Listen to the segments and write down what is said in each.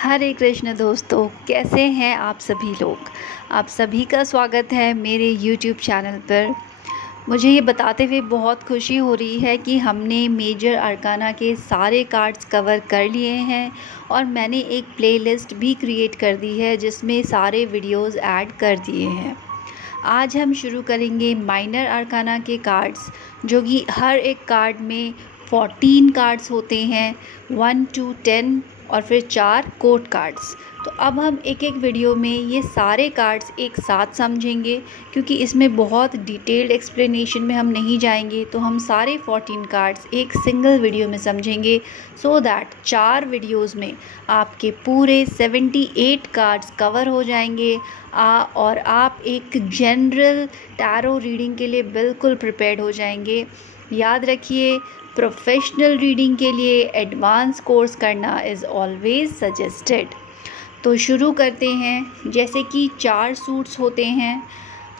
हरे कृष्ण दोस्तों, कैसे हैं आप सभी लोग। आप सभी का स्वागत है मेरे YouTube चैनल पर। मुझे ये बताते हुए बहुत खुशी हो रही है कि हमने मेजर अरकाना के सारे कार्ड्स कवर कर लिए हैं और मैंने एक प्लेलिस्ट भी क्रिएट कर दी है जिसमें सारे वीडियोस ऐड कर दिए हैं। आज हम शुरू करेंगे माइनर अरकाना के कार्ड्स, जो कि हर एक कार्ड में 14 कार्ड्स होते हैं, 1 to 10 और फिर 4 कोड कार्ड्स। तो अब हम एक एक वीडियो में ये सारे कार्ड्स एक साथ समझेंगे, क्योंकि इसमें बहुत डिटेल्ड एक्सप्लेनेशन में हम नहीं जाएंगे। तो हम सारे 14 कार्ड्स एक सिंगल वीडियो में समझेंगे, सो दैट 4 वीडियोस में आपके पूरे 78 कार्ड्स कवर हो जाएंगे और आप एक जनरल टैरो रीडिंग के लिए बिल्कुल प्रिपेयर्ड हो जाएंगे। याद रखिए, प्रोफेशनल रीडिंग के लिए एडवांस कोर्स करना इज़ ऑलवेज सजेस्टेड। तो शुरू करते हैं। जैसे कि 4 सूट्स होते हैं,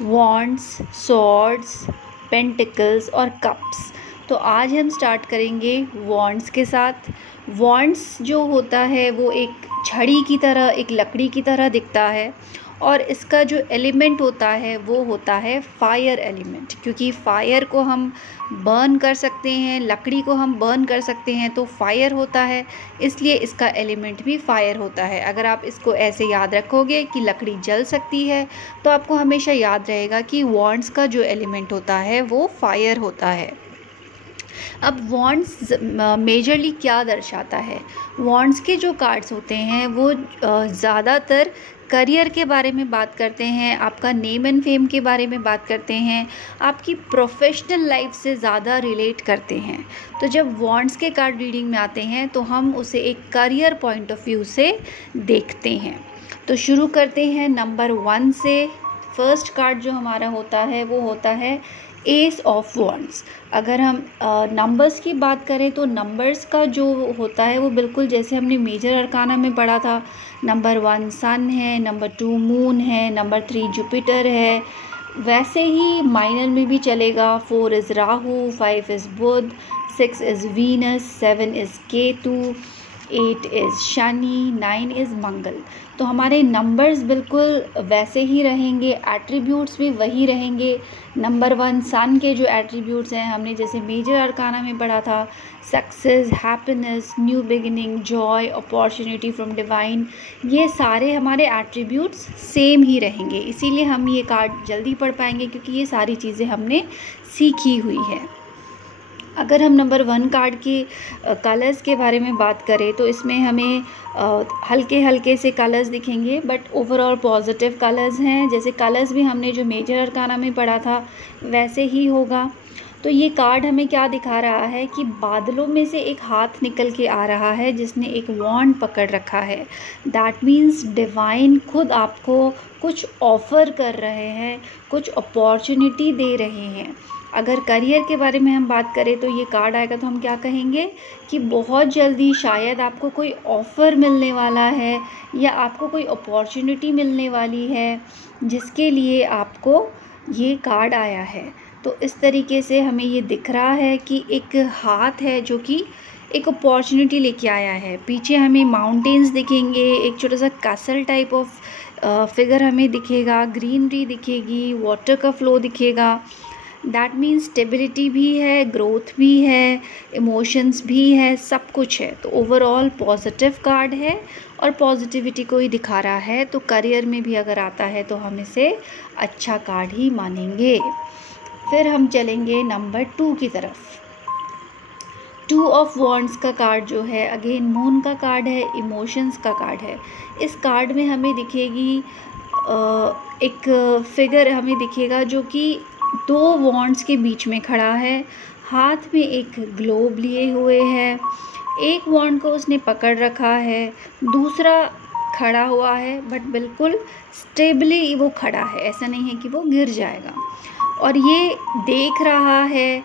वॉन्ड्स, सॉर्ड्स, पेंटिकल्स और कप्स। तो आज हम स्टार्ट करेंगे वॉन्ड्स के साथ। वॉन्ड्स जो होता है वो एक छड़ी की तरह, एक लकड़ी की तरह दिखता है और इसका जो एलिमेंट होता है वो होता है फायर एलिमेंट, क्योंकि फायर को हम बर्न कर सकते हैं, लकड़ी को हम बर्न कर सकते हैं, तो फायर होता है, इसलिए इसका एलिमेंट भी फायर होता है। अगर आप इसको ऐसे याद रखोगे कि लकड़ी जल सकती है, तो आपको हमेशा याद रहेगा कि वॉन्ड्स का जो एलिमेंट होता है वो फायर होता है। अब वॉन्ड्स मेजरली क्या दर्शाता है? वॉन्ड्स के जो कार्ड्स होते हैं वो ज़्यादातर करियर के बारे में बात करते हैं, आपका नेम एंड फेम के बारे में बात करते हैं, आपकी प्रोफेशनल लाइफ से ज़्यादा रिलेट करते हैं। तो जब वॉन्ड्स के कार्ड रीडिंग में आते हैं तो हम उसे एक करियर पॉइंट ऑफ व्यू से देखते हैं। तो शुरू करते हैं नंबर 1 से। फर्स्ट कार्ड जो हमारा होता है वो होता है एस ऑफ वॉन्ड्स। अगर हम नंबर्स की बात करें तो नंबर्स का जो होता है वो बिल्कुल जैसे हमने मेजर अरकाना में पढ़ा था। नंबर 1 सन है, नंबर 2 मून है, नंबर 3 जुपिटर है, वैसे ही माइनर में भी चलेगा। 4 is Rahu, 5 is Budh, 6 is Venus, 7 is Ketu, 8 is Shani, 9 is Mangal. तो हमारे नंबर्स बिल्कुल वैसे ही रहेंगे, एट्रीब्यूट्स भी वही रहेंगे। नंबर 1 सन के जो एट्रीब्यूट्स हैं हमने जैसे मेजर अरकाना में पढ़ा था, success, happiness, new beginning, Joy, opportunity from divine, ये सारे हमारे एट्रीब्यूट्स सेम ही रहेंगे। इसीलिए हम ये कार्ड जल्दी पढ़ पाएंगे, क्योंकि ये सारी चीज़ें हमने सीखी हुई है। अगर हम नंबर 1 कार्ड के कलर्स के बारे में बात करें तो इसमें हमें हल्के हल्के से कलर्स दिखेंगे, बट ओवरऑल पॉजिटिव कलर्स हैं। जैसे कलर्स भी हमने जो मेजर अरकाना में पढ़ा था वैसे ही होगा। तो ये कार्ड हमें क्या दिखा रहा है कि बादलों में से एक हाथ निकल के आ रहा है जिसने एक वॉन्ड पकड़ रखा है। दैट मीन्स डिवाइन खुद आपको कुछ ऑफ़र कर रहे हैं, कुछ अपॉर्चुनिटी दे रहे हैं। अगर करियर के बारे में हम बात करें तो ये कार्ड आएगा तो हम क्या कहेंगे कि बहुत जल्दी शायद आपको कोई ऑफ़र मिलने वाला है या आपको कोई अपॉर्चुनिटी मिलने वाली है, जिसके लिए आपको ये कार्ड आया है। तो इस तरीके से हमें ये दिख रहा है कि एक हाथ है जो कि एक अपॉर्चुनिटी लेके आया है। पीछे हमें माउंटेन्स दिखेंगे, एक छोटा सा कैसल टाइप ऑफ फिगर हमें दिखेगा, ग्रीनरी दिखेगी, वाटर का फ्लो दिखेगा। दैट मीन्स स्टेबिलिटी भी है, ग्रोथ भी है, इमोशंस भी है, सब कुछ है। तो ओवरऑल पॉजिटिव कार्ड है और पॉजिटिविटी को ही दिखा रहा है। तो करियर में भी अगर आता है तो हम इसे अच्छा कार्ड ही मानेंगे। फिर हम चलेंगे नंबर 2 की तरफ। 2 ऑफ वॉन्ड्स का कार्ड जो है अगेन मून का कार्ड है, इमोशंस का कार्ड है। इस कार्ड में हमें दिखेगी एक फिगर हमें दिखेगा जो कि 2 वॉन्ड्स के बीच में खड़ा है, हाथ में एक ग्लोब लिए हुए है, एक वॉन्ड को उसने पकड़ रखा है, दूसरा खड़ा हुआ है, बट बिल्कुल स्टेबली वो खड़ा है, ऐसा नहीं है कि वो गिर जाएगा। और ये देख रहा है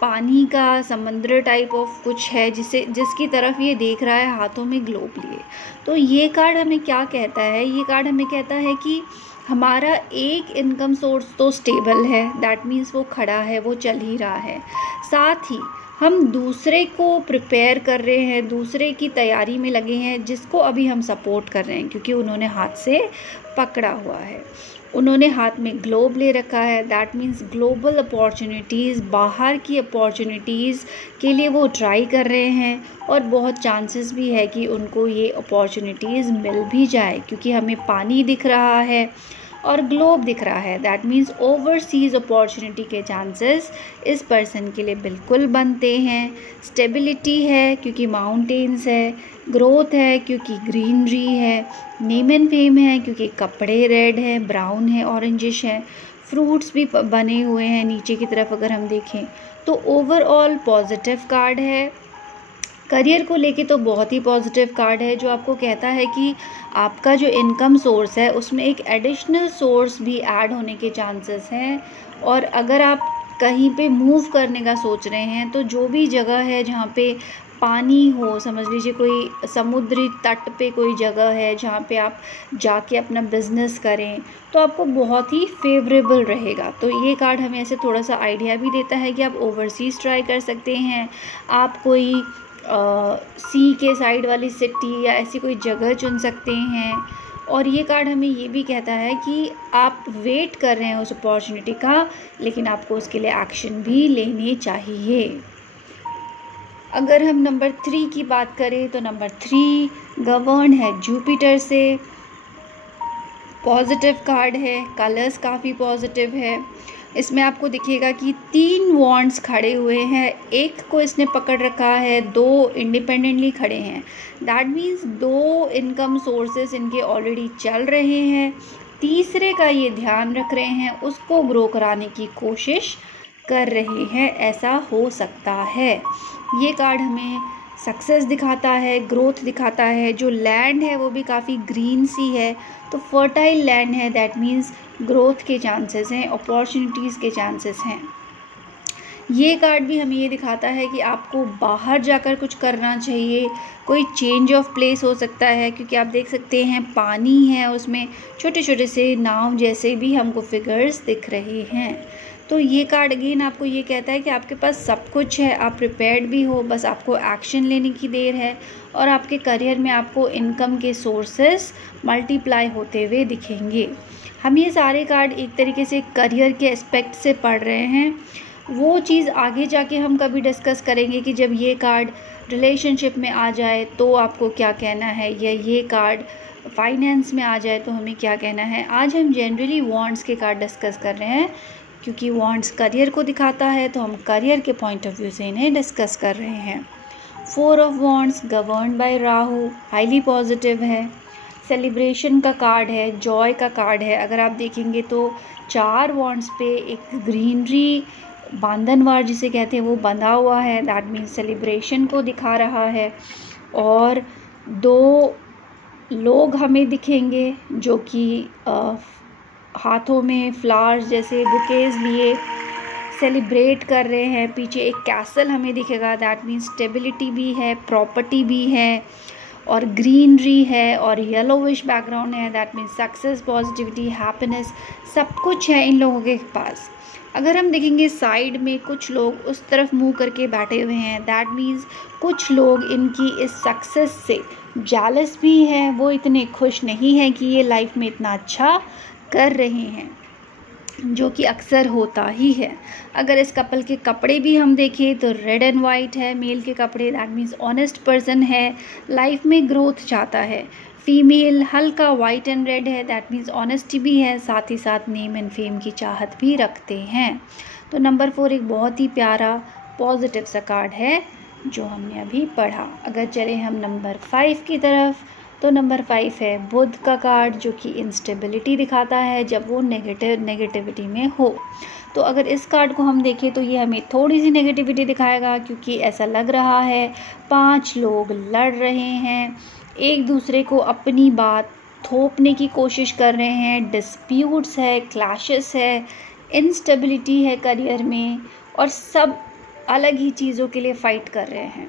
पानी का, समंदर टाइप ऑफ कुछ है जिसकी तरफ ये देख रहा है हाथों में ग्लोब लिए। तो ये कार्ड हमें क्या कहता है? ये कार्ड हमें कहता है कि हमारा एक इनकम सोर्स तो स्टेबल है, दैट मीन्स वो खड़ा है, वो चल ही रहा है। साथ ही हम दूसरे को प्रिपेयर कर रहे हैं, दूसरे की तैयारी में लगे हैं, जिसको अभी हम सपोर्ट कर रहे हैं, क्योंकि उन्होंने हाथ से पकड़ा हुआ है, उन्होंने हाथ में ग्लोब ले रखा है। दैट मीन्स ग्लोबल अपॉर्चुनिटीज़, बाहर की अपॉर्चुनिटीज़ के लिए वो ट्राई कर रहे हैं, और बहुत चांसेस भी है कि उनको ये अपॉर्चुनिटीज़ मिल भी जाए, क्योंकि हमें पानी दिख रहा है और ग्लोब दिख रहा है। दैट मीन्स ओवरसीज़ अपॉर्चुनिटी के चांसेस इस पर्सन के लिए बिल्कुल बनते हैं। स्टेबिलिटी है क्योंकि माउंटेन्स है, ग्रोथ है क्योंकि ग्रीनरी है, नेम एंड फेम है क्योंकि कपड़े रेड है, ब्राउन है, ऑरेंजिश है, फ्रूट्स भी बने हुए हैं नीचे की तरफ अगर हम देखें तो। ओवरऑल पॉजिटिव कार्ड है। करियर को लेके तो बहुत ही पॉजिटिव कार्ड है, जो आपको कहता है कि आपका जो इनकम सोर्स है उसमें एक एडिशनल सोर्स भी ऐड होने के चांसेस हैं। और अगर आप कहीं पे मूव करने का सोच रहे हैं तो जो भी जगह है जहाँ पे पानी हो, समझ लीजिए कोई समुद्री तट पे कोई जगह है जहाँ पे आप जाके अपना बिज़नेस करें, तो आपको बहुत ही फेवरेबल रहेगा। तो ये कार्ड हमें ऐसे थोड़ा सा आइडिया भी देता है कि आप ओवरसीज़ ट्राई कर सकते हैं, आप कोई सी के साइड वाली सिटी या ऐसी कोई जगह चुन सकते हैं। और ये कार्ड हमें ये भी कहता है कि आप वेट कर रहे हैं उस अपॉर्चुनिटी का, लेकिन आपको उसके लिए एक्शन भी लेने चाहिए। अगर हम नंबर 3 की बात करें तो नंबर 3 गवर्न है जुपिटर से, पॉजिटिव कार्ड है, कलर्स काफ़ी पॉजिटिव है। इसमें आपको दिखेगा कि 3 वॉन्ड्स खड़े हुए हैं, एक को इसने पकड़ रखा है, 2 इंडिपेंडेंटली खड़े हैं। दैट मीन्स 2 इनकम सोर्सेस इनके ऑलरेडी चल रहे हैं, तीसरे का ये ध्यान रख रहे हैं, उसको ग्रो कराने की कोशिश कर रहे हैं, ऐसा हो सकता है। ये कार्ड हमें सक्सेस दिखाता है, ग्रोथ दिखाता है। जो लैंड है वो भी काफ़ी ग्रीन सी है, तो फर्टाइल लैंड है, दैट मीन्स ग्रोथ के चांसेस हैं, अपॉर्चुनिटीज़ के चांसेस हैं। ये कार्ड भी हमें ये दिखाता है कि आपको बाहर जाकर कुछ करना चाहिए, कोई चेंज ऑफ प्लेस हो सकता है, क्योंकि आप देख सकते हैं पानी है, उसमें छोटे छोटे से नाव जैसे भी हमको फिगर्स दिख रहे हैं। तो ये कार्ड अगेन आपको ये कहता है कि आपके पास सब कुछ है, आप प्रिपेयर्ड भी हो, बस आपको एक्शन लेने की देर है। और आपके करियर में आपको इनकम के सोर्सेस मल्टीप्लाई होते हुए दिखेंगे। हम ये सारे कार्ड एक तरीके से करियर के एस्पेक्ट से पढ़ रहे हैं, वो चीज़ आगे जाके हम कभी डिस्कस करेंगे कि जब ये कार्ड रिलेशनशिप में आ जाए तो आपको क्या कहना है, या ये कार्ड फाइनेंस में आ जाए तो हमें क्या कहना है। आज हम जनरली वॉन्ड्स के कार्ड डिस्कस कर रहे हैं, क्योंकि वॉन्ड्स करियर को दिखाता है, तो हम करियर के पॉइंट ऑफ व्यू से इन्हें डिस्कस कर रहे हैं। 4 of wands governed bye Rahu, highly positive है। सेलिब्रेशन का कार्ड है, जॉय का कार्ड है। अगर आप देखेंगे तो 4 वॉन्ड्स पे एक ग्रीनरी बांधनवार जिसे कहते हैं वो बंधा हुआ है, दैट मीन्स सेलिब्रेशन को दिखा रहा है। और 2 लोग हमें दिखेंगे जो कि हाथों में फ्लावर्स जैसे बुकेज लिए सेलिब्रेट कर रहे हैं। पीछे एक कैसल हमें दिखेगा, दैट मीन्स स्टेबिलिटी भी है, प्रॉपर्टी भी है, और ग्रीनरी है, और येलोविश बैकग्राउंड है, that means success, positivity, happiness, सब कुछ है इन लोगों के पास। अगर हम देखेंगे साइड में कुछ लोग उस तरफ मुंह करके बैठे हुए हैं, दैट मीन्स कुछ लोग इनकी इस सक्सेस से जेलस भी हैं, वो इतने खुश नहीं हैं कि ये लाइफ में इतना अच्छा कर रहे हैं, जो कि अक्सर होता ही है। अगर इस कपल के कपड़े भी हम देखें तो रेड एंड वाइट है मेल के कपड़े, दैट मीन्स ऑनेस्ट पर्सन है, लाइफ में ग्रोथ चाहता है। फीमेल हल्का वाइट एंड रेड है, दैट मीन्स ऑनेस्टी भी है, साथ ही साथ नेम एंड फेम की चाहत भी रखते हैं। तो नंबर 4 एक बहुत ही प्यारा पॉजिटिव सा कार्ड है जो हमने अभी पढ़ा। अगर चले हम नंबर 5 की तरफ, तो नंबर 5 है बुध का कार्ड, जो कि इंस्टेबिलिटी दिखाता है जब वो नेगेटिविटी में हो। तो अगर इस कार्ड को हम देखें तो ये हमें थोड़ी सी नेगेटिविटी दिखाएगा, क्योंकि ऐसा लग रहा है 5 लोग लड़ रहे हैं, एक दूसरे को अपनी बात थोपने की कोशिश कर रहे हैं, डिस्प्यूट्स है, क्लैशेस है, इंस्टेबिलिटी है करियर में, और सब अलग ही चीज़ों के लिए फ़ाइट कर रहे हैं।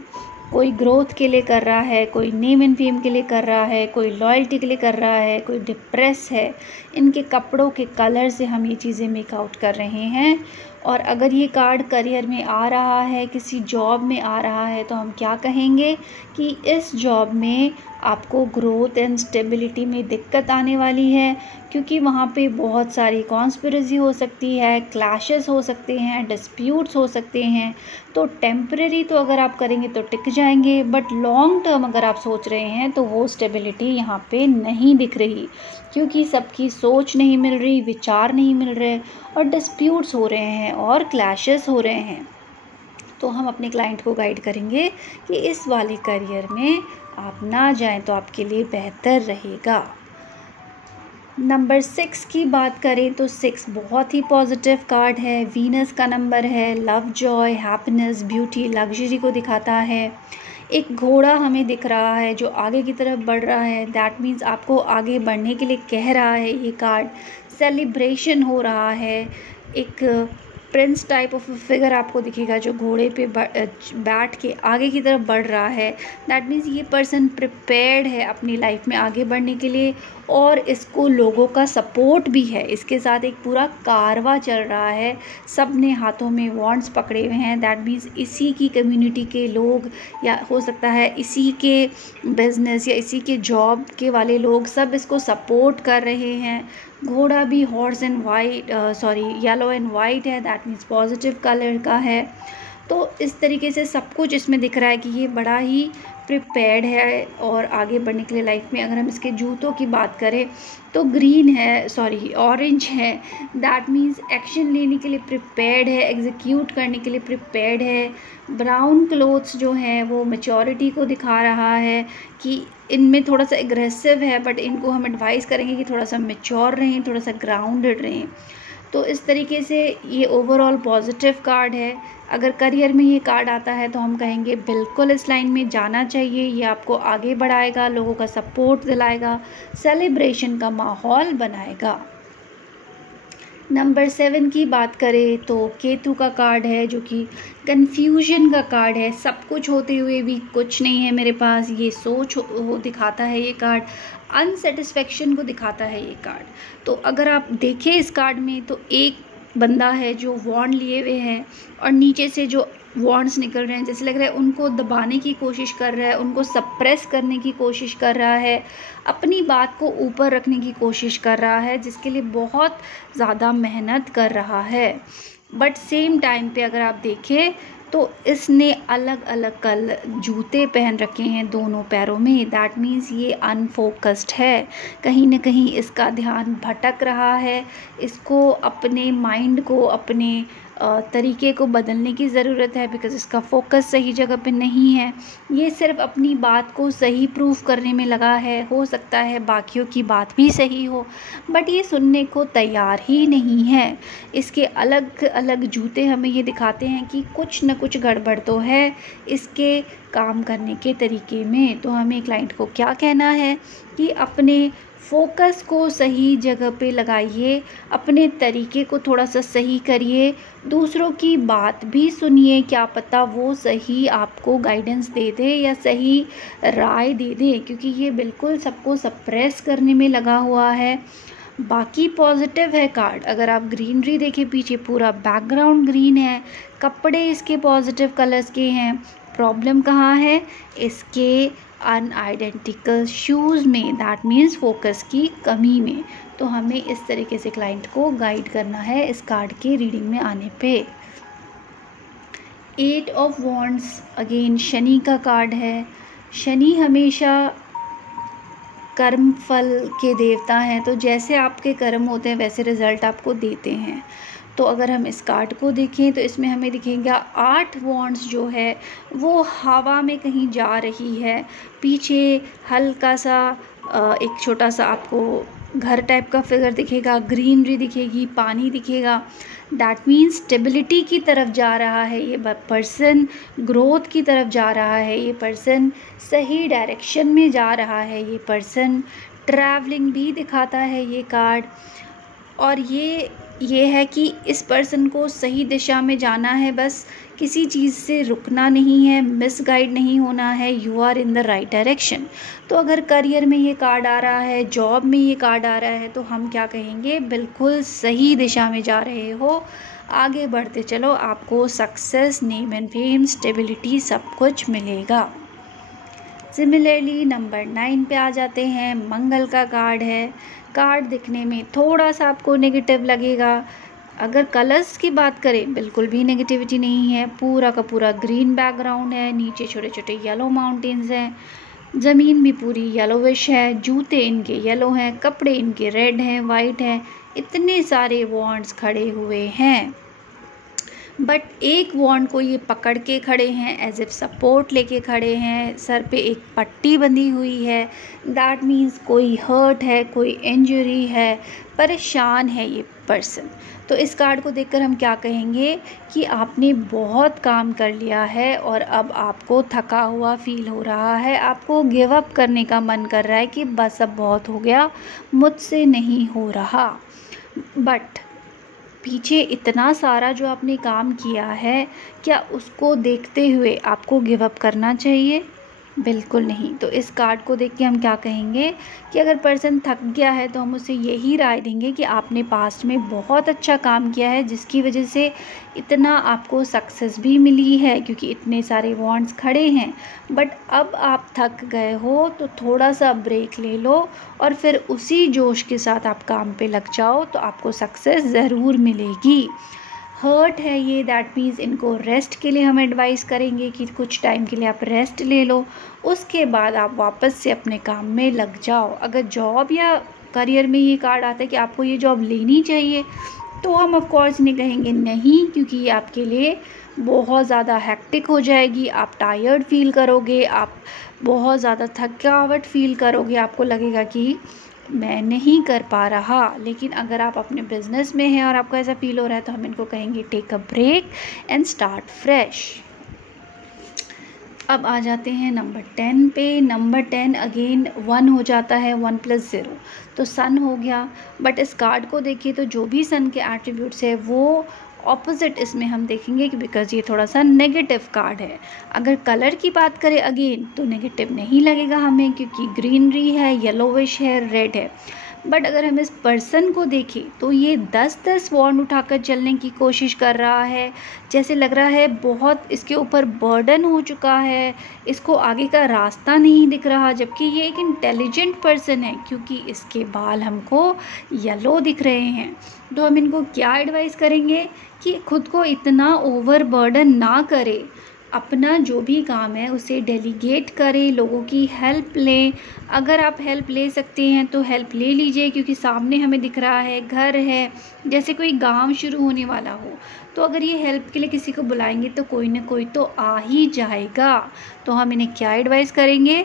कोई ग्रोथ के लिए कर रहा है, कोई नेम एंड फेम के लिए कर रहा है, कोई लॉयल्टी के लिए कर रहा है, कोई डिप्रेस है। इनके कपड़ों के कलर से हम ये चीज़ें मेकआउट कर रहे हैं। और अगर ये कार्ड करियर में आ रहा है, किसी जॉब में आ रहा है, तो हम क्या कहेंगे कि इस जॉब में आपको ग्रोथ एंड स्टेबिलिटी में दिक्कत आने वाली है, क्योंकि वहाँ पे बहुत सारी कॉन्स्पिरेसी हो सकती है, क्लैशेस हो सकते हैं, डिस्प्यूट्स हो सकते हैं। तो टेम्परेरी तो अगर आप करेंगे तो टिक जाएंगे, बट लॉन्ग टर्म अगर आप सोच रहे हैं तो वो स्टेबिलिटी यहाँ पे नहीं दिख रही, क्योंकि सबकी सोच नहीं मिल रही, विचार नहीं मिल रहे और डिस्प्यूट्स हो रहे हैं और क्लैशेस हो रहे हैं। तो हम अपने क्लाइंट को गाइड करेंगे कि इस वाले करियर में आप ना जाएं तो आपके लिए बेहतर रहेगा। नंबर 6 की बात करें तो 6 बहुत ही पॉजिटिव कार्ड है। वीनस का नंबर है, love, Joy, happiness, beauty, luxury को दिखाता है। एक घोड़ा हमें दिख रहा है जो आगे की तरफ बढ़ रहा है, दैट मीन्स आपको आगे बढ़ने के लिए कह रहा है ये कार्ड। सेलिब्रेशन हो रहा है, एक प्रिंस टाइप ऑफ फिगर आपको दिखेगा जो घोड़े पे बैठ के आगे की तरफ बढ़ रहा है। दैट मीन्स ये पर्सन प्रिपेयर्ड है अपनी लाइफ में आगे बढ़ने के लिए और इसको लोगों का सपोर्ट भी है। इसके साथ एक पूरा कारवा चल रहा है, सब ने हाथों में वॉन्ड्स पकड़े हुए हैं। दैट मीन्स इसी की कम्युनिटी के लोग या हो सकता है इसी के बिजनेस या इसी के जॉब के वाले लोग सब इसको सपोर्ट कर रहे हैं। घोड़ा भी horse and white yellow and white है, दैट मीन्स पॉजिटिव कलर का है। तो इस तरीके से सब कुछ इसमें दिख रहा है कि ये बड़ा ही प्रिपेयर्ड है और आगे बढ़ने के लिए लाइफ में। अगर हम इसके जूतों की बात करें तो ग्रीन है, ऑरेंज है, दैट मीन्स एक्शन लेने के लिए प्रिपेयर्ड है, एग्जीक्यूट करने के लिए प्रिपेयर्ड है। ब्राउन क्लोथ्स जो हैं वो मैच्योरिटी को दिखा रहा है कि इनमें थोड़ा सा एग्रेसिव है, बट इनको हम एडवाइस करेंगे कि थोड़ा सा मैच्योर रहें, थोड़ा सा ग्राउंडेड रहें। तो इस तरीके से ये ओवरऑल पॉजिटिव कार्ड है। अगर करियर में ये कार्ड आता है तो हम कहेंगे बिल्कुल इस लाइन में जाना चाहिए, ये आपको आगे बढ़ाएगा, लोगों का सपोर्ट दिलाएगा, सेलिब्रेशन का माहौल बनाएगा। नंबर 7 की बात करें तो केतु का कार्ड है जो कि कन्फ्यूजन का कार्ड है। सब कुछ होते हुए भी कुछ नहीं है मेरे पास, ये सोच वो दिखाता है ये कार्ड। अनसेटिस्फेक्शन को दिखाता है ये कार्ड। तो अगर आप देखें इस कार्ड में तो एक बंदा है जो वॉन्ड लिए हुए हैं और नीचे से जो वॉन्ड्स निकल रहे हैं, जैसे लग रहा है उनको दबाने की कोशिश कर रहा है, उनको सप्रेस करने की कोशिश कर रहा है, अपनी बात को ऊपर रखने की कोशिश कर रहा है, जिसके लिए बहुत ज़्यादा मेहनत कर रहा है। बट सेम टाइम पे अगर आप देखें तो इसने अलग अलग जूते पहन रखे हैं दोनों पैरों में। दैट मीन्स ये अनफोकस्ड है, कहीं ना कहीं इसका ध्यान भटक रहा है। इसको अपने माइंड को, अपने तरीके को बदलने की ज़रूरत है, बिकॉज़ इसका फोकस सही जगह पे नहीं है। ये सिर्फ अपनी बात को सही प्रूफ करने में लगा है। हो सकता है बाकियों की बात भी सही हो, बट ये सुनने को तैयार ही नहीं है। इसके अलग अलग जूते हमें ये दिखाते हैं कि कुछ न कुछ गड़बड़ तो है इसके काम करने के तरीके में। तो हमें क्लाइंट को क्या कहना है कि अपने फोकस को सही जगह पे लगाइए, अपने तरीके को थोड़ा सा सही करिए, दूसरों की बात भी सुनिए, क्या पता वो सही आपको गाइडेंस दे दे या सही राय दे दे, क्योंकि ये बिल्कुल सबको सप्रेस करने में लगा हुआ है। बाकी पॉजिटिव है कार्ड। अगर आप ग्रीनरी देखें, पीछे पूरा बैकग्राउंड ग्रीन है, कपड़े इसके पॉजिटिव कलर्स के हैं। प्रॉब्लम कहाँ है? इसके अनआइडेंटिकल शूज़ में, दैट मीन्स फोकस की कमी में। तो हमें इस तरीके से क्लाइंट को गाइड करना है इस कार्ड के रीडिंग में आने पे। 8 ऑफ वॉन्ड्स अगेन शनि का कार्ड है। शनि हमेशा कर्म फल के देवता हैं, तो जैसे आपके कर्म होते हैं वैसे रिज़ल्ट आपको देते हैं। तो अगर हम इस कार्ड को देखें तो इसमें हमें दिखेगा 8 वॉन्ड्स जो है वो हवा में कहीं जा रही है। पीछे हल्का सा एक छोटा सा आपको घर टाइप का फिगर दिखेगा, ग्रीनरी दिखेगी, पानी दिखेगा। दैट मीन्स स्टेबिलिटी की तरफ जा रहा है ये पर्सन, ग्रोथ की तरफ जा रहा है ये पर्सन, सही डायरेक्शन में जा रहा है ये पर्सन। ट्रैवलिंग भी दिखाता है ये कार्ड। और ये ये है कि इस पर्सन को सही दिशा में जाना है, बस किसी चीज़ से रुकना नहीं है, मिसगाइड नहीं होना है, you are in the right direction. तो अगर करियर में ये कार्ड आ रहा है, जॉब में ये कार्ड आ रहा है, तो हम क्या कहेंगे, बिल्कुल सही दिशा में जा रहे हो, आगे बढ़ते चलो, आपको success, name and fame, stability सब कुछ मिलेगा। सिमिलरली नंबर 9 पे आ जाते हैं, मंगल का कार्ड है। कार्ड दिखने में थोड़ा सा आपको नेगेटिव लगेगा। अगर कलर्स की बात करें, बिल्कुल भी नेगेटिविटी नहीं है, पूरा का पूरा ग्रीन बैकग्राउंड है, नीचे छोटे छोटे येलो माउंटेन्स हैं, ज़मीन भी पूरी येलोविश है, जूते इनके येलो हैं, कपड़े इनके रेड हैं, वाइट हैं, इतने सारे वॉन्ड्स खड़े हुए हैं। बट एक वॉन्ड को ये पकड़ के खड़े हैं, एज इफ सपोर्ट लेके खड़े हैं, सर पे एक पट्टी बंधी हुई है, दैट मीन्स कोई हर्ट है, कोई इंजरी है, परेशान है ये पर्सन। तो इस कार्ड को देखकर हम क्या कहेंगे कि आपने बहुत काम कर लिया है और अब आपको थका हुआ फील हो रहा है, आपको गिव अप करने का मन कर रहा है कि बस अब बहुत हो गया, मुझसे नहीं हो रहा। बट पीछे इतना सारा जो आपने काम किया है, क्या उसको देखते हुए आपको गिव अप करना चाहिए? बिल्कुल नहीं। तो इस कार्ड को देख के हम क्या कहेंगे कि अगर पर्सन थक गया है तो हम उसे यही राय देंगे कि आपने पास्ट में बहुत अच्छा काम किया है, जिसकी वजह से इतना आपको सक्सेस भी मिली है, क्योंकि इतने सारे वॉन्ड्स खड़े हैं। बट अब आप थक गए हो तो थोड़ा सा ब्रेक ले लो और फिर उसी जोश के साथ आप काम पे लग जाओ, तो आपको सक्सेस ज़रूर मिलेगी। हर्ट है ये, दैट मीन्स इनको रेस्ट के लिए हम एडवाइस करेंगे कि कुछ टाइम के लिए आप रेस्ट ले लो, उसके बाद आप वापस से अपने काम में लग जाओ। अगर जॉब या करियर में ये कार्ड आता है कि आपको ये जॉब लेनी चाहिए, तो हम ऑफ कोर्स नहीं कहेंगे नहीं, क्योंकि ये आपके लिए बहुत ज़्यादा हेक्टिक हो जाएगी, आप टायर्ड फील करोगे, आप बहुत ज़्यादा थकावट फील करोगे, आपको लगेगा कि मैं नहीं कर पा रहा। लेकिन अगर आप अपने बिजनेस में हैं और आपको ऐसा फील हो रहा है, तो हम इनको कहेंगे take a break and start fresh. अब आ जाते हैं नंबर 10 पे। नंबर 10 अगेन 1 हो जाता है, 1 + 0, तो सन हो गया। बट इस कार्ड को देखिए तो जो भी सन के एट्रीब्यूट्स है वो ऑपोजिट इसमें हम देखेंगे कि बिकॉज ये थोड़ा सा नेगेटिव कार्ड है। अगर कलर की बात करें अगेन तो नेगेटिव नहीं लगेगा हमें, क्योंकि ग्रीनरी है, येलोविश है, रेड है। बट अगर हम इस पर्सन को देखें तो ये 10-10 वॉन्ड उठाकर चलने की कोशिश कर रहा है, जैसे लग रहा है बहुत इसके ऊपर बर्डन हो चुका है, इसको आगे का रास्ता नहीं दिख रहा। जबकि ये एक इंटेलिजेंट पर्सन है, क्योंकि इसके बाल हमको येलो दिख रहे हैं। तो हम इनको क्या एडवाइस करेंगे कि खुद को इतना ओवर बर्डन ना करे, अपना जो भी काम है उसे डेलीगेट करें, लोगों की हेल्प लें। अगर आप हेल्प ले सकते हैं तो हेल्प ले लीजिए, क्योंकि सामने हमें दिख रहा है घर है, जैसे कोई गांव शुरू होने वाला हो। तो अगर ये हेल्प के लिए किसी को बुलाएंगे तो कोई ना कोई तो आ ही जाएगा। तो हम इन्हें क्या एडवाइस करेंगे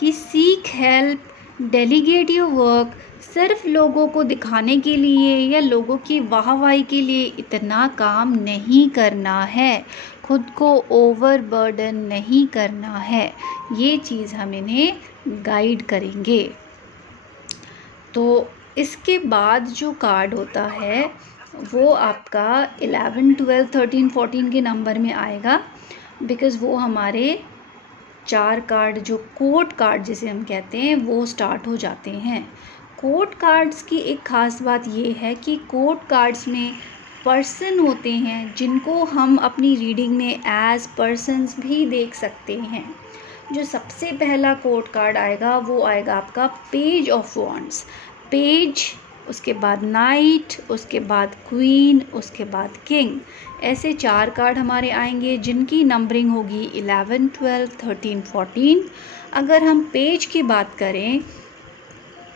कि seek help, delegate your work. सिर्फ लोगों को दिखाने के लिए या लोगों की वाहवाही के लिए इतना काम नहीं करना है, खुद को ओवर बर्डन नहीं करना है। ये चीज़ हम इन्हें गाइड करेंगे। तो इसके बाद जो कार्ड होता है वो आपका 11, 12, 13, 14 के नंबर में आएगा, बिकॉज़ वो हमारे 4 कार्ड जो कोर्ट कार्ड जिसे हम कहते हैं वो स्टार्ट हो जाते हैं। कोर्ट कार्ड्स की एक ख़ास बात ये है कि कोर्ट कार्ड्स में पर्सन होते हैं जिनको हम अपनी रीडिंग में एज पर्सन्स भी देख सकते हैं। जो सबसे पहला कोर्ट कार्ड आएगा वो आएगा आपका पेज ऑफ वॉन्ड्स। पेज, उसके बाद नाइट, उसके बाद क्वीन, उसके बाद किंग। ऐसे 4 कार्ड हमारे आएंगे जिनकी नंबरिंग होगी 11, 12, 13, 14। अगर हम पेज की बात करें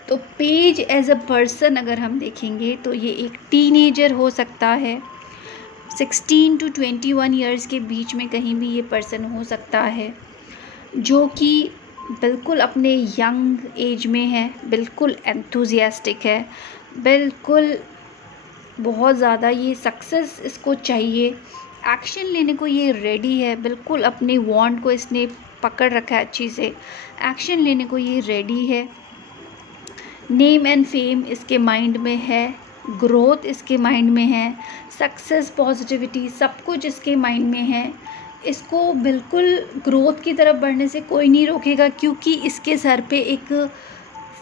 तो पेज एज अ पर्सन अगर हम देखेंगे तो ये एक टीनेजर हो सकता है, 16 to 21 ईयर्स के बीच में कहीं भी ये पर्सन हो सकता है, जो कि बिल्कुल अपने यंग एज में है, बिल्कुल एंथुजियास्टिक है, बिल्कुल बहुत ज़्यादा ये सक्सेस इसको चाहिए, एक्शन लेने को ये रेडी है, बिल्कुल अपने वॉन्ड को इसने पकड़ रखा है अच्छी से, एक्शन लेने को ये रेडी है। नेम एंड फेम इसके माइंड में है, ग्रोथ इसके माइंड में है, सक्सेस, पॉजिटिविटी, सब कुछ इसके माइंड में है। इसको बिल्कुल ग्रोथ की तरफ बढ़ने से कोई नहीं रोकेगा, क्योंकि इसके सर पे एक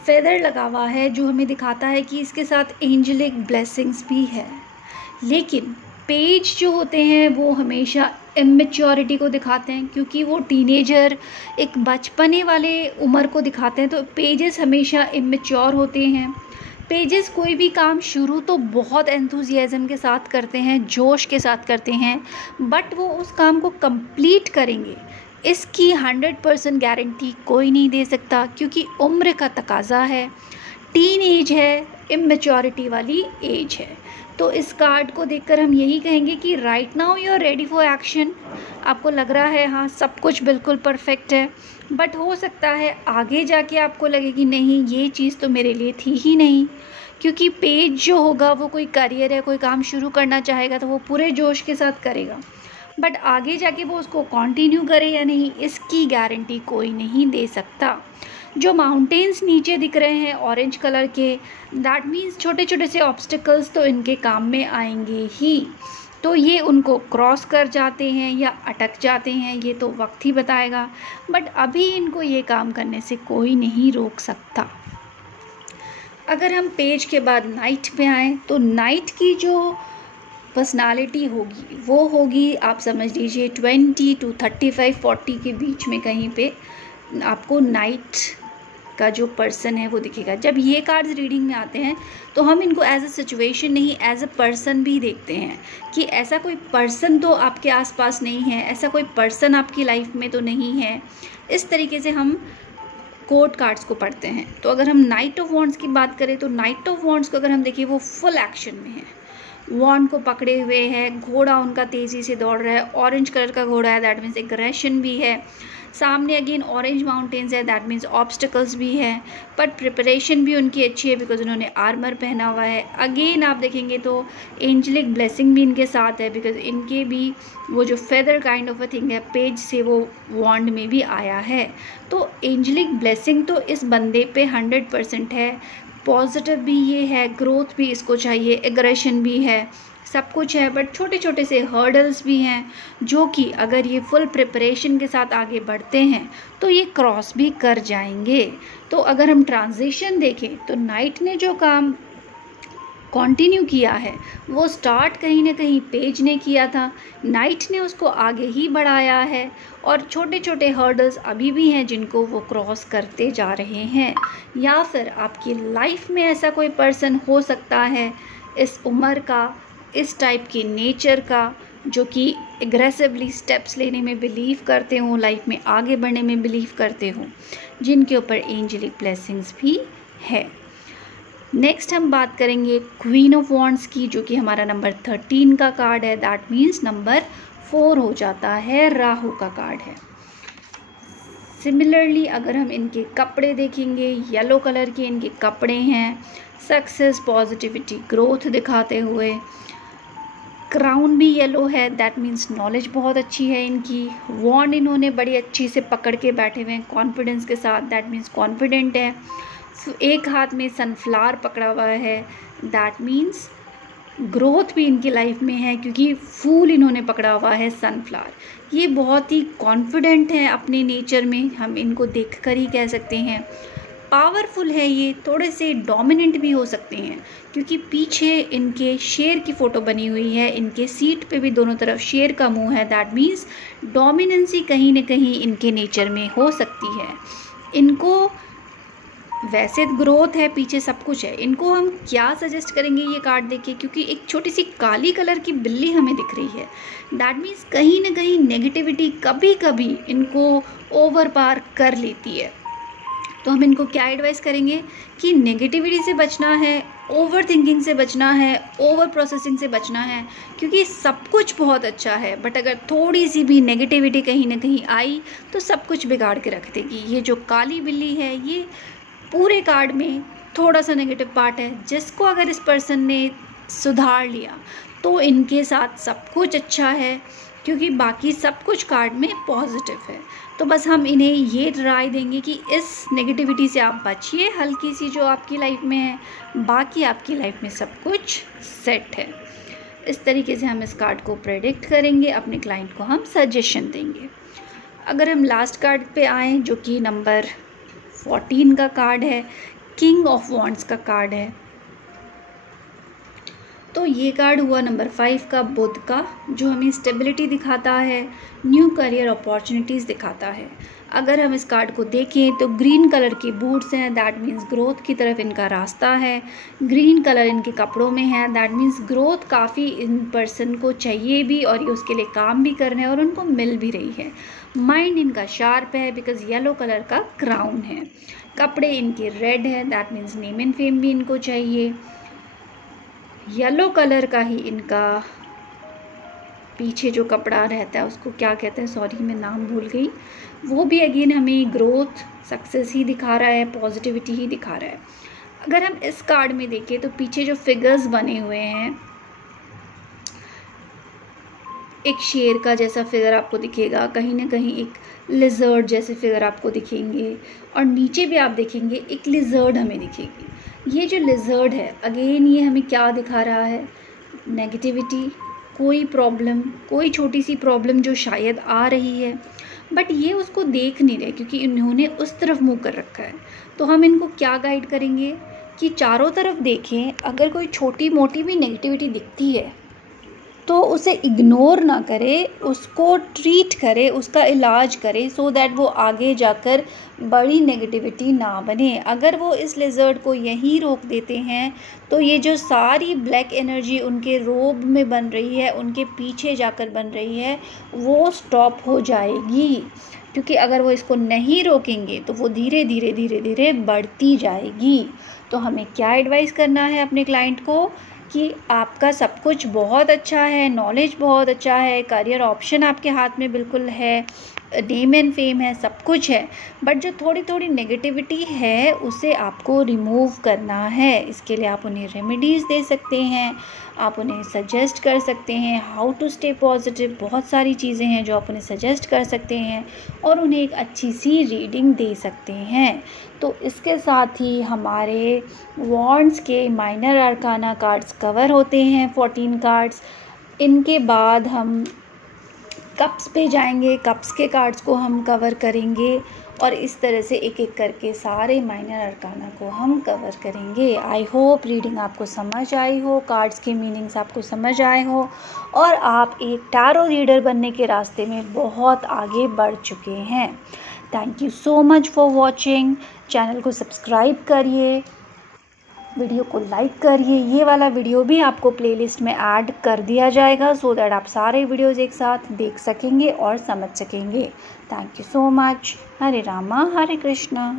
फेदर लगा हुआ है जो हमें दिखाता है कि इसके साथ एंजेलिक ब्लेसिंग्स भी है। लेकिन पेज जो होते हैं वो हमेशा इमेच्योरिटी को दिखाते हैं, क्योंकि वो टीनेजर, एक बचपने वाले उम्र को दिखाते हैं। तो पेजेस हमेशा इमेच्योर होते हैं। पेजेस कोई भी काम शुरू तो बहुत एंथुजियाज़म के साथ करते हैं, जोश के साथ करते हैं, बट वो उस काम को कंप्लीट करेंगे इसकी 100% गारंटी कोई नहीं दे सकता, क्योंकि उम्र का तकाजा है, टीन एज है, इमेच्योरिटी वाली एज है। तो इस कार्ड को देखकर हम यही कहेंगे कि right now you are ready for action. आपको लग रहा है हाँ सब कुछ बिल्कुल परफेक्ट है, बट हो सकता है आगे जाके आपको लगे कि नहीं, ये चीज़ तो मेरे लिए थी ही नहीं। क्योंकि पेज जो होगा वो कोई करियर है, कोई काम शुरू करना चाहेगा तो वो पूरे जोश के साथ करेगा, बट आगे जाके वो उसको कंटिन्यू करे या नहीं, इसकी गारंटी कोई नहीं दे सकता। जो माउंटेन्स नीचे दिख रहे हैं ऑरेंज कलर के, दैट मीन्स छोटे छोटे से ऑब्स्टिकल्स तो इनके काम में आएंगे ही। तो ये उनको क्रॉस कर जाते हैं या अटक जाते हैं, ये तो वक्त ही बताएगा, बट अभी इनको ये काम करने से कोई नहीं रोक सकता। अगर हम पेज के बाद नाइट पे आएँ तो नाइट की जो पर्सनालिटी होगी वो होगी, आप समझ लीजिए 20 to 35, 40 के बीच में कहीं पे आपको नाइट का जो पर्सन है वो दिखेगा। जब ये कार्ड्स रीडिंग में आते हैं तो हम इनको एज अ सिचुएशन नहीं, एज अ पर्सन भी देखते हैं कि ऐसा कोई पर्सन तो आपके आसपास नहीं है, ऐसा कोई पर्सन आपकी लाइफ में तो नहीं है। इस तरीके से हम कोर्ट कार्ड्स को पढ़ते हैं। तो अगर हम नाइट ऑफ वॉन्ड्स की बात करें तो नाइट ऑफ वॉन्ड्स को अगर हम देखें वो फुल एक्शन में है, वॉन्ड को पकड़े हुए है, घोड़ा उनका तेज़ी से दौड़ रहा है, ऑरेंज कलर का घोड़ा है, दैट मीन्स एग्रेशन भी है। सामने अगेन ऑरेंज माउंटेन्स है, दैट मीन्स ऑब्स्टिकल्स भी है, पर प्रिपरेशन भी उनकी अच्छी है बिकॉज उन्होंने आर्मर पहना हुआ है। अगेन आप देखेंगे तो एंजेलिक ब्लेसिंग भी इनके साथ है, बिकॉज इनके भी वो जो feather kind of a thing है पेज से वो वॉन्ड में भी आया है। तो एंजेलिक ब्लेसिंग तो इस बंदे पे 100% है। पॉजिटिव भी ये है, ग्रोथ भी इसको चाहिए, एग्रेशन भी है, सब कुछ है, बट छोटे छोटे से हर्डल्स भी हैं जो कि अगर ये फुल प्रिपरेशन के साथ आगे बढ़ते हैं तो ये क्रॉस भी कर जाएंगे। तो अगर हम ट्रांजिशन देखें तो नाइट ने जो काम कंटिन्यू किया है वो स्टार्ट कहीं ना कहीं पेज ने किया था, नाइट ने उसको आगे ही बढ़ाया है, और छोटे छोटे हर्डल्स अभी भी हैं जिनको वो क्रॉस करते जा रहे हैं। या फिर आपकी लाइफ में ऐसा कोई पर्सन हो सकता है इस उम्र का, इस टाइप के नेचर का, जो कि एग्रेसिवली स्टेप्स लेने में बिलीव करते हों, लाइफ में आगे बढ़ने में बिलीव करते हों, जिनके ऊपर एंजेलिक ब्लेसिंग्स भी है। नेक्स्ट हम बात करेंगे क्वीन ऑफ वॉन्ड्स की, जो कि हमारा नंबर 13 का कार्ड है, दैट मीन्स नंबर 4 हो जाता है, राहु का कार्ड है। सिमिलरली अगर हम इनके कपड़े देखेंगे, येलो कलर के इनके कपड़े हैं, सक्सेस, पॉजिटिविटी, ग्रोथ दिखाते हुए। क्राउन भी येलो है, दैट मीन्स नॉलेज बहुत अच्छी है इनकी। वॉन्ड इन्होंने बड़ी अच्छी से पकड़ के बैठे हुए हैं कॉन्फिडेंस के साथ, दैट मीन्स कॉन्फिडेंट है। एक हाथ में सनफ्लावर पकड़ा हुआ है, दैट मीन्स ग्रोथ भी इनकी लाइफ में है, क्योंकि फूल इन्होंने पकड़ा हुआ है, सनफ्लावर। ये बहुत ही कॉन्फिडेंट हैं अपने नेचर में, हम इनको देखकर ही कह सकते हैं। पावरफुल है, ये थोड़े से डोमिनेंट भी हो सकते हैं, क्योंकि पीछे इनके शेर की फ़ोटो बनी हुई है, इनके सीट पे भी दोनों तरफ शेर का मुंह है, दैट मीन्स डोमिनेंसी कहीं ना कहीं इनके नेचर में हो सकती है। इनको वैसे ग्रोथ है, पीछे सब कुछ है, इनको हम क्या सजेस्ट करेंगे ये कार्ड देखिए, क्योंकि एक छोटी सी काली कलर की बिल्ली हमें दिख रही है, दैट मीन्स कहीं ना कहीं नेगेटिविटी कभी कभी इनको ओवर पार कर लेती है। तो हम इनको क्या एडवाइस करेंगे कि नेगेटिविटी से बचना है, ओवर थिंकिंग से बचना है, ओवर प्रोसेसिंग से बचना है, क्योंकि सब कुछ बहुत अच्छा है, बट अगर थोड़ी सी भी नेगेटिविटी कहीं ना कहीं आई तो सब कुछ बिगाड़ के रख देगी। ये जो काली बिल्ली है ये पूरे कार्ड में थोड़ा सा नेगेटिव पार्ट है, जिसको अगर इस पर्सन ने सुधार लिया तो इनके साथ सब कुछ अच्छा है। क्योंकि बाकी सब कुछ कार्ड में पॉजिटिव है। तो बस हम इन्हें ये राय देंगे कि इस नेगेटिविटी से आप बचिए, हल्की सी जो आपकी लाइफ में है, बाकी आपकी लाइफ में सब कुछ सेट है। इस तरीके से हम इस कार्ड को प्रेडिक्ट करेंगे, अपने क्लाइंट को हम सजेशन देंगे। अगर हम लास्ट कार्ड पे आएँ जो कि नंबर 14 का कार्ड है, किंग ऑफ वॉन्ड्स का कार्ड है, तो ये कार्ड हुआ नंबर 5 का बुध का, जो हमें स्टेबिलिटी दिखाता है, न्यू करियर अपॉर्चुनिटीज़ दिखाता है। अगर हम इस कार्ड को देखें तो ग्रीन कलर के बूट्स हैं, दैट मीन्स ग्रोथ की तरफ इनका रास्ता है। ग्रीन कलर इनके कपड़ों में है, दैट मीन्स ग्रोथ काफ़ी इन पर्सन को चाहिए भी और ये उसके लिए काम भी कर रहे हैं और उनको मिल भी रही है। माइंड इनका शार्प है बिकॉज येलो कलर का क्राउन है। कपड़े इनके रेड है, that means name and fame भी इनको चाहिए। येलो कलर का ही इनका पीछे जो कपड़ा रहता है उसको क्या कहते हैं, सॉरी मैं नाम भूल गई, वो भी अगेन हमें ग्रोथ सक्सेस ही दिखा रहा है, पॉजिटिविटी ही दिखा रहा है। अगर हम इस कार्ड में देखें तो पीछे जो फिगर्स बने हुए हैं, एक शेर का जैसा फिगर आपको दिखेगा, कहीं ना कहीं एक लिजर्ड जैसे फिगर आपको दिखेंगे और नीचे भी आप देखेंगे एक लिजर्ड हमें दिखेगी। ये जो लिजर्ड है अगेन ये हमें क्या दिखा रहा है, नेगेटिविटी, कोई प्रॉब्लम, कोई छोटी सी प्रॉब्लम जो शायद आ रही है बट ये उसको देख नहीं रहे क्योंकि इन्होंने उस तरफ मुंह कर रखा है। तो हम इनको क्या गाइड करेंगे कि चारों तरफ देखें, अगर कोई छोटी मोटी भी नेगेटिविटी दिखती है तो उसे इग्नोर ना करे, उसको ट्रीट करे, उसका इलाज करे सो दैट वो आगे जाकर बड़ी नेगेटिविटी ना बने। अगर वो इस लिजर्ड को यहीं रोक देते हैं तो ये जो सारी ब्लैक एनर्जी उनके रोब में बन रही है, उनके पीछे जाकर बन रही है, वो स्टॉप हो जाएगी। क्योंकि अगर वो इसको नहीं रोकेंगे तो वो धीरे धीरे धीरे धीरे बढ़ती जाएगी। तो हमें क्या एडवाइस करना है अपने क्लाइंट को कि आपका सब कुछ बहुत अच्छा है, नॉलेज बहुत अच्छा है, करियर ऑप्शन आपके हाथ में बिल्कुल है, नेम एंड फेम है, सब कुछ है, बट जो थोड़ी थोड़ी नेगेटिविटी है उसे आपको रिमूव करना है। इसके लिए आप उन्हें रेमेडीज़ दे सकते हैं, आप उन्हें सजेस्ट कर सकते हैं हाउ टू स्टे पॉजिटिव, बहुत सारी चीज़ें हैं जो आप उन्हें सजेस्ट कर सकते हैं और उन्हें एक अच्छी सी रीडिंग दे सकते हैं। तो इसके साथ ही हमारे वॉन्ड्स के माइनर आर्काना कार्ड्स कवर होते हैं, 14 कार्ड्स। इनके बाद हम कप्स पे जाएंगे, कप्स के कार्ड्स को हम कवर करेंगे और इस तरह से एक एक करके सारे माइनर अरकाना को हम कवर करेंगे। आई होप रीडिंग आपको समझ आई हो, कार्ड्स के मीनिंग्स आपको समझ आए हो और आप एक टैरो रीडर बनने के रास्ते में बहुत आगे बढ़ चुके हैं। Thank you so much for watching. Channel को सब्सक्राइब करिए, वीडियो को लाइक करिए। ये वाला वीडियो भी आपको प्लेलिस्ट में ऐड कर दिया जाएगा सो दैट आप सारे वीडियोज़ एक साथ देख सकेंगे और समझ सकेंगे। Thank you so much. Hare Rama Hare Krishna.